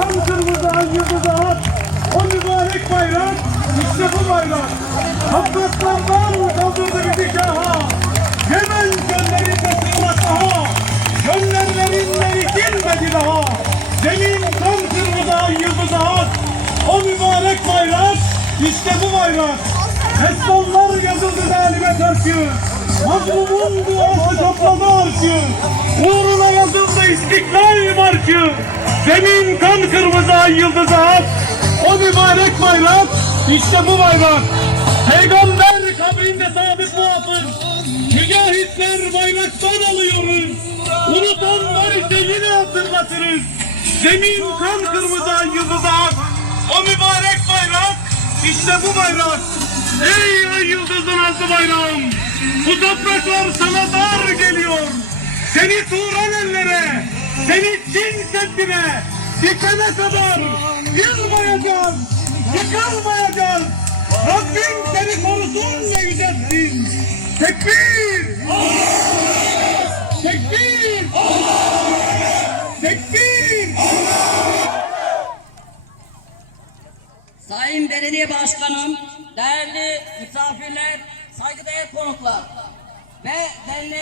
Tam kırmızı ay yıldızı at. O mübarek bayrak işte bu bayrak. Topraklardan kaldırdı bizi şaha. Yemen gölleri taşırmaz daha. Göllerlerinden itilmedi daha. Zemin tam kırmızı ay yıldızı at. O mübarek bayrak işte bu bayrak. Ressamlar yazıldı derime karşı. Mazlumun duası topladı arşı. Uğruna yazıldı istiklal marşı. Zemin kan kırmızı ay yıldızı ak. O mübarek bayrak, işte bu bayrak. Peygamber kabrinde sadık muhafız. Mücahitler bayraktan alıyoruz. Unutanlar ise yine hatırlatırız. Zemin kan kırmızı ay yıldızı ak. O mübarek bayrak, işte bu bayrak. Ey ay yıldızın altı bayrağım. Bu topraklar sana dar geliyor. Seni Turan ellere, seni Çin Seddi'ne dikene kadar yılmayacağız, yıkılmayacağız. Rabbim seni korusun ve yüceltsin. Tekbir! Tekbir! Tekbir! Sayın Belediye Başkanım, değerli misafirler, saygıdeğer konuklar ve derneğim